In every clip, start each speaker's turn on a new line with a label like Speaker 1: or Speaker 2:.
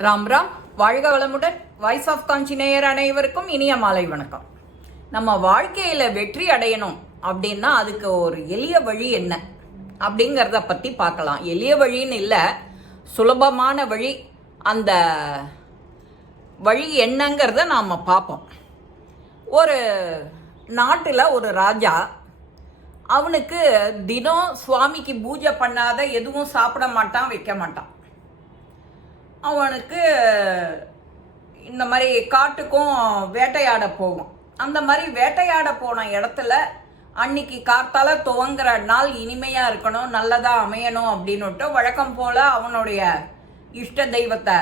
Speaker 1: ராம் ராம். வாழ்க வளமுடன். Voice of காஞ்சி நேயர் அனைவருக்கும் இனிய மாலை வணக்கம். நம்ம வாழ்க்கையில வெற்றி அடையணும் அப்படின்னா அதுக்கு ஒரு எளிய வழி என்ன? அப்படிங்கிறத பத்தி பார்க்கலாம். எளிய வழின்னு இல்லை சுலபமான வழி. அந்த வழி என்னங்கிறத நாம் பார்ப்போம். ஒரு நாட்டில் ஒரு ராஜா அவனுக்கு தினம் சுவாமிக்கு பூஜை பண்ணாத எதுவும் சாப்பிட மாட்டான் வைக்க மாட்டான். அவனுக்கு இந்த மாதிரி காட்டுக்கும் வேட்டையாட போகும் அந்த மாதிரி வேட்டையாட போன இடத்துல அன்னைக்கு காத்தால துவங்குற நாள் இனிமையா இருக்கணும் நல்லதா அமையணும் அப்படின்னுட்டு வழக்கம் போல அவனுடைய இஷ்ட தெய்வத்தை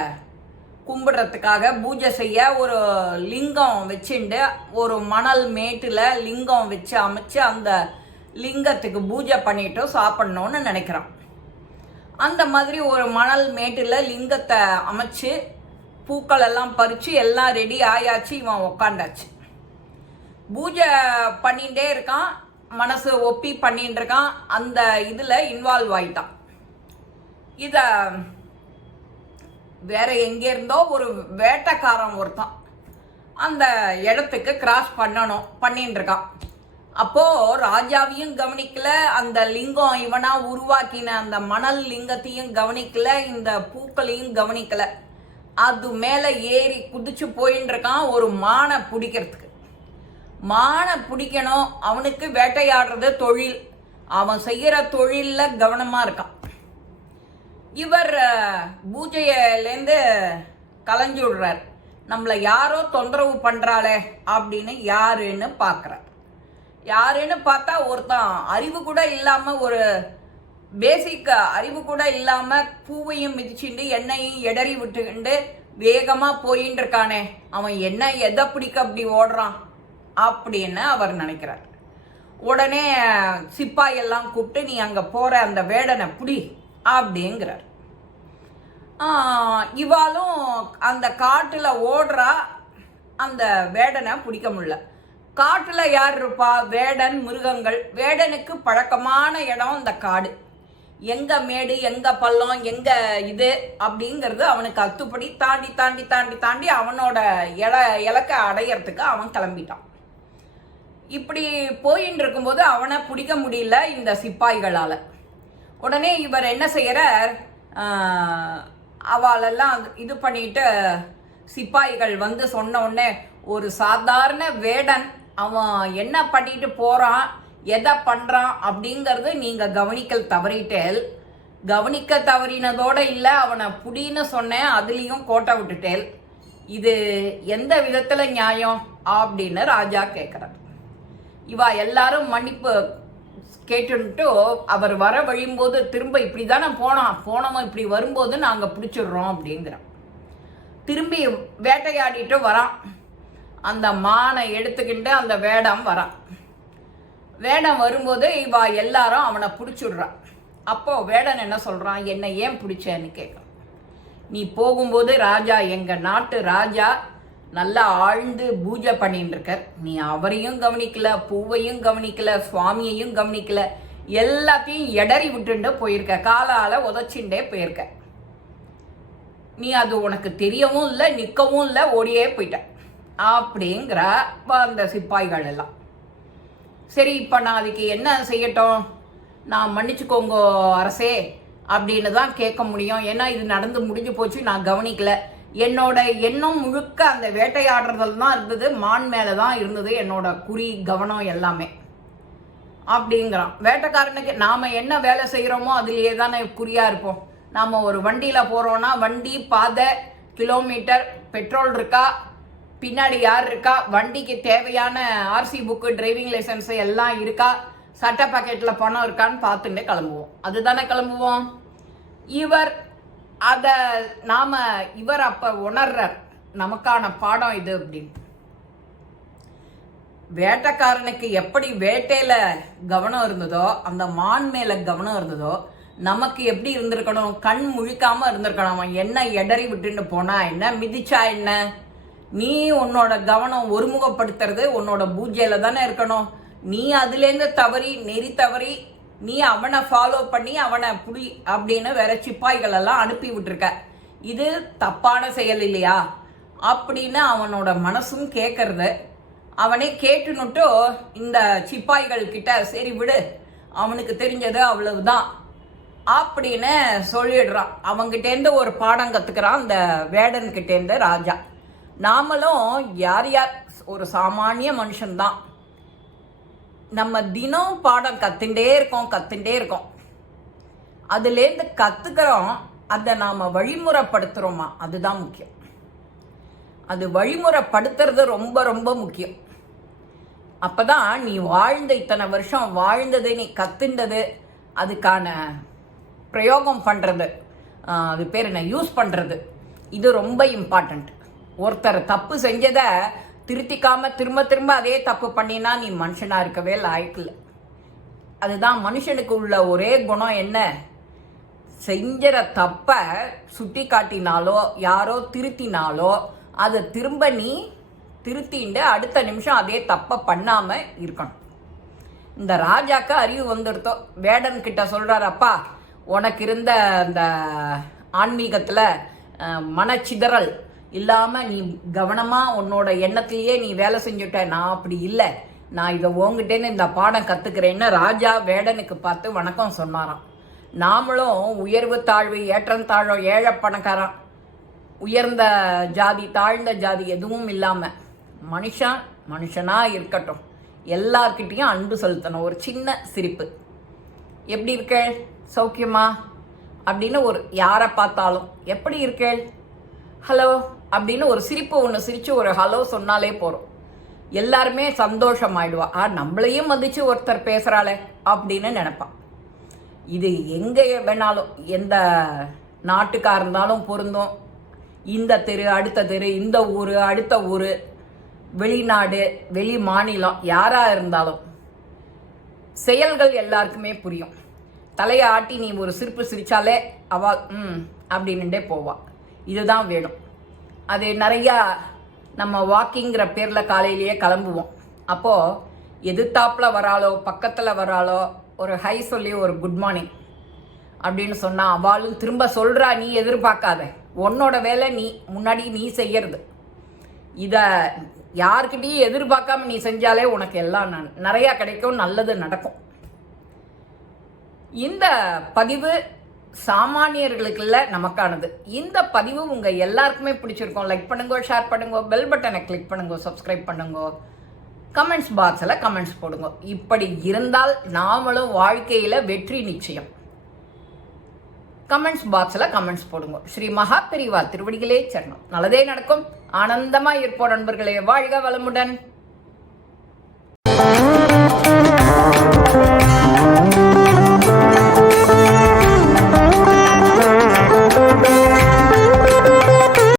Speaker 1: கும்பிடுறதுக்காக பூஜை செய்ய ஒரு லிங்கம் வச்சுண்டு ஒரு மணல் மேட்டில் லிங்கம் வச்சு அமைச்சு அந்த லிங்கத்துக்கு பூஜை பண்ணிட்டு சாப்பிடணும்னு நினைக்கிறான். அந்த மாதிரி ஒரு மணல் மேட்டில் லிங்கத்தை அமைச்சு பூக்கள் எல்லாம் பறித்து எல்லாம் ரெடி ஆயாச்சு இவன் உக்காண்டாச்சு பூஜை பண்ணிகிட்டே இருக்கான் மனசு ஒப்பி பண்ணிட்டு இருக்கான் அந்த இதில் இன்வால்வ் ஆயிட்டான். இதை வேற எங்கே இருந்தோ ஒரு வேட்டைக்காரன் ஒருத்தான். அந்த இடத்துக்கு கிராஸ் பண்ணணும் பண்ணிட்டு இருக்கான். அப்போ ராஜாவையும் கவனிக்கல அந்த லிங்கம் இவனா உருவாக்கின அந்த மணல் லிங்கத்தையும் கவனிக்கல இந்த பூக்களையும் கவனிக்கல. அது மேல ஏறி குதிச்சு போயின்னு இருக்கான் ஒரு மானை பிடிக்கிறதுக்கு. மானை பிடிக்கணும் அவனுக்கு வேட்டையாடுறது தொழில். அவன் செய்யற தொழிலில் கவனமா இருக்கான். இவர் பூஜையிலேருந்து கலைஞ்சு விடுறார். நம்மளை யாரோ தொந்தரவு பண்றாளே அப்படின்னு யாருன்னு பார்க்குறார். யாருன்னு பார்த்தா ஒருத்தன் அறிவு கூட இல்லாமல் ஒரு பேசிக் அறிவு கூட இல்லாமல் பூவையும் மிதிச்சுண்டு எண்ணெயும் எடறி விட்டுக்கிண்டு வேகமாக போயின்னு இருக்கானே. அவன் என்ன எதை பிடிக்க அப்படி ஓடுறான்? அப்படின்னு அவர் நினைக்கிறார். உடனே சிப்பாயெல்லாம் கூப்பிட்டு நீ அங்கே போகிற அந்த வேடனை பிடி அப்படிங்கிறார். இவாலும் அந்த காட்டில் ஓடுறா அந்த வேடனை பிடிக்க முடியல. காட்டுல யார் இருப்பா? வேடன் மிருகங்கள். வேடனுக்கு பழக்கமான இடம் இந்த காடு. எங்க மேடு எங்க பள்ளம் எங்க இது அப்படிங்கிறது அவனுக்கு அத்துப்படி தாண்டி தாண்டி தாண்டி தாண்டி அவனோட இல இலக்க அடையறதுக்கு அவன் கிளம்பிட்டான். இப்படி போயின்னு இருக்கும்போது அவனை பிடிக்க முடியல இந்த சிப்பாய்களால். உடனே இவர் என்ன செய்கிறார் அவளெல்லாம் இது பண்ணிட்டு சிப்பாய்கள் வந்து சொன்ன உடனே ஒரு சாதாரண வேடன் அவன் என்ன பண்ணிட்டு போகிறான் எதை பண்ணுறான் அப்படிங்கிறத நீங்கள் கவனிக்கல் தவறிட்டேல். கவனிக்க தவறினதோடு இல்லை அவனை புடின்னு சொன்னேன் அதுலேயும் கோட்டை விட்டுட்டேல். இது எந்த விதத்தில் நியாயம் அப்படின்னு ராஜா கேட்குறார் இவா எல்லாரும் மன்னிப்பு கேட்டுன்ட்டு அவர் வர வழியும்போது திரும்ப இப்படி தானே போனான் போனவன் இப்படி வரும்போது நாங்கள் பிடிச்சிடுறோம் அப்படிங்கிறோம் திரும்பி வேட்டையாடிட்டு வரான். அந்த மானை எடுத்துக்கிட்டு அந்த வேடம் வரான் வேடம் வரும்போது இவா எல்லாரும் அவனை பிடிச்சிடுறான் அப்போ வேடன் என்ன சொல்கிறான் என்னை ஏன் பிடிச்சேன்னு கேட்குறான் நீ போகும்போது ராஜா எங்கள் நாட்டு ராஜா நல்லா ஆழ்ந்து பூஜை பண்ணிட்டு இருக்கார் நீ அவரையும் கவனிக்கல பூவையும் கவனிக்கல சுவாமியையும் கவனிக்கல எல்லாத்தையும் எடறி விட்டுட்டு போயிருக்க. காலால் உதச்சிண்டே போயிருக்க. நீ அது உனக்கு தெரியவும் இல்லை நிற்கவும் இல்லை ஓடியே போயிட்ட. அப்படிங்கிற அந்த சிப்பாய்கள் எல்லாம். சரி இப்போ நான் அதுக்கு என்ன செய்யட்டும்? நான் மன்னிச்சுக்கோங்க அரசே அப்படின்னு தான் கேட்க முடியும். ஏன்னா இது நடந்து முடிஞ்சு போச்சு நான் கவனிக்கல. என்னோட எண்ணம் முழுக்க அந்த வேட்டையாடுறதில் தான் இருந்தது. மான் மேலே தான் இருந்தது என்னோட குறி கவனம் எல்லாமே. அப்படிங்கிறான். வேட்டைக்காரனுக்கு நாம் என்ன வேலை செய்கிறோமோ அதுலேயே தானே குறியாக இருப்போம். நாம் ஒரு வண்டியில் போகிறோன்னா வண்டி பாதை கிலோமீட்டர் பெட்ரோல் இருக்கா? பின்னாடி யார் இருக்கா? வண்டிக்கு தேவையான ஆர்சி புக்கு டிரைவிங் லைசன்ஸ் எல்லாம் இருக்கா? சட்ட பாக்கெட்டில் பணம் இருக்கான்னு பார்த்துட்டு கிளம்புவோம். அதுதானே கிளம்புவோம்? இவர் அதை நாம இவர் அப்போ உணர்றார். நமக்கான பாடம் இது அப்படின்னு. வேட்டைக்காரனுக்கு எப்படி வேட்டையில் கவனம் இருந்ததோ அந்த மான் மேலே கவனம் இருந்ததோ நமக்கு எப்படி இருந்திருக்கணும்? கண் முழிக்காமல் இருந்திருக்கணும். அவன் என்ன எடறி விட்டுன்னு போனா என்ன? மிதிச்சா என்ன? நீ உன்னோட கவனம் ஒருமுகப்படுத்துறது உன்னோட பூஜையில தானே இருக்கணும். நீ அதுலேருந்து தவறி நெறி தவறி நீ அவனை ஃபாலோ பண்ணி அவனை புடி அப்படின்னு வேற சிப்பாய்கள் எல்லாம் அனுப்பி விட்டுருக்க. இது தப்பான செயல் இல்லையா? அப்படின்னு அவனோட மனசும் கேட்கறது அவனே கேட்டுனுட்டு இந்த சிப்பாய்கள் கிட்ட சரி விடு அவனுக்கு தெரிஞ்சது அவ்வளவுதான். அப்படின்னு சொல்லிடுறான். அவங்கிட்டேருந்து ஒரு பாடம் கற்றுக்கிறான் அந்த வேடன் கிட்டேருந்து ராஜா. நாமளும் யார் யார் ஒரு சாமானிய மனுஷன்தான். நம்ம தினம் பாடம் கத்துட்டே இருக்கோம் கத்துட்டே இருக்கோம். அதுலேருந்து கற்றுக்கிறோம் அதை நாம் வழிமுறைப்படுத்துகிறோமா அதுதான் முக்கியம். அது வழிமுறைப்படுத்துறது ரொம்ப ரொம்ப முக்கியம். அப்பதான் நீ வாழ்ந்த இத்தனை வருஷம் வாழ்ந்தது நீ கத்துண்டது அதுக்கான பிரயோகம் பண்ணுறது அது பேர் என்ன? யூஸ் பண்ணுறது இது ரொம்ப இம்பார்ட்டண்ட் ஒருத்தர் தப்பு செஞ்சதை திருத்திக்காம திரும்ப திரும்ப அதே தப்பு பண்ணினா நீ மனுஷனாக இருக்கவே லாய்க்கில்லை அதுதான் மனுஷனுக்கு உள்ள ஒரே குணம் என்ன? செஞ்சிற தப்பை சுட்டி காட்டினாலோ யாரோ திருத்தினாலோ அதை திரும்ப நீ திருத்திண்டு அடுத்த நிமிஷம் அதே தப்பை பண்ணாமல் இருக்கணும். இந்த ராஜாக்கு அறிவு வந்துடுத்தோ. வேடன் கிட்ட சொல்கிறாரப்பா உனக்கு இருந்த அந்த ஆன்மீகத்தில் மனச்சிதறல் இல்லாமல் நீ கவனமாக உன்னோட எண்ணத்திலேயே நீ வேலை செஞ்சுட்ட. நான் அப்படி இல்லை. நான் இதை ஓங்கிட்டேன்னு இந்த பாடம் கற்றுக்கிறேன்னு ராஜா வேடனுக்கு பார்த்து வணக்கம் சொன்னாராம். நாமளும் உயர்வு தாழ்வு ஏற்றம் தாழ்வு ஏழை பணக்காரன் உயர்ந்த ஜாதி தாழ்ந்த ஜாதி எதுவும் இல்லாமல் மனுஷன் மனுஷனாக இருக்கட்டும். எல்லார்கிட்டேயும் அன்பு செலுத்தணும். ஒரு சின்ன சிரிப்பு. எப்படி இருக்கேள்? சௌக்கியமா? அப்படின்னு ஒரு யாரை பார்த்தாலும். எப்படி இருக்கேள்? ஹலோ அப்படின்னு ஒரு சிரிப்பு ஒன்று சிரித்து ஒரு ஹலோ சொன்னாலே போகிறோம் எல்லாருமே சந்தோஷம் ஆயிடுவா ஆ நம்மளையும் மதித்து ஒருத்தர் பேசுகிறாளே அப்படின்னு நினைப்பான் இது எங்கே வேணாலும் எந்த நாட்டுக்காக இருந்தாலும் பொருந்தும். இந்த தெரு அடுத்த தெரு இந்த ஊர் அடுத்த ஊர் வெளிநாடு வெளி மாநிலம் யாராக இருந்தாலும். செயல்கள் எல்லாருக்குமே புரியும். தலையை ஆட்டி நீ ஒரு சிரிப்பு சிரித்தாலே அவா ம் அப்படின்னுட்டே போவாள் இதுதான் வேணும். அது நிறையா நம்ம வாக்கிங்கிற பேரில் காலையிலேயே கிளம்புவோம். அப்போது எதிர்த்தாப்பில் வராளோ பக்கத்தில் வராளோ ஒரு ஹை சொல்லி ஒரு குட் மார்னிங் அப்படின்னு சொன்னால் அவளும் திரும்ப சொல்கிறா நீ எதிர்பார்க்காத. உன்னோட வேலை நீ முன்னாடி நீ செய்யறது. இதை யார்கிட்டயும் எதிர்பார்க்காம நீ செஞ்சாலே உனக்கு எல்லாம் ந- நிறையா கிடைக்கும் நல்லது நடக்கும். இந்த பதிவு சாமானியர்களுக்குள்ள நமக்கானது. இந்த பதிவு உங்க எல்லாருக்குமே பிடிச்சிருக்கோம். லைக் பண்ணுங்க ஷேர் பண்ணுங்க பெல் பட்டனை கிளிக் பண்ணுங்க சப்ஸ்கிரைப் பண்ணுங்க. கமெண்ட்ஸ் பாக்ஸில் கமெண்ட்ஸ் போடுங்க. இப்படி இருந்தால் நாமளும் வாழ்க்கையில் வெற்றி நிச்சயம். கமெண்ட்ஸ் பாக்ஸில் கமெண்ட்ஸ் போடுங்க. ஸ்ரீ மகா பெரிவா திருவடிகளே சரணம். நல்லதே நடக்கும். ஆனந்தமாக இருப்போம் நண்பர்களே வாழ்க வளமுடன்.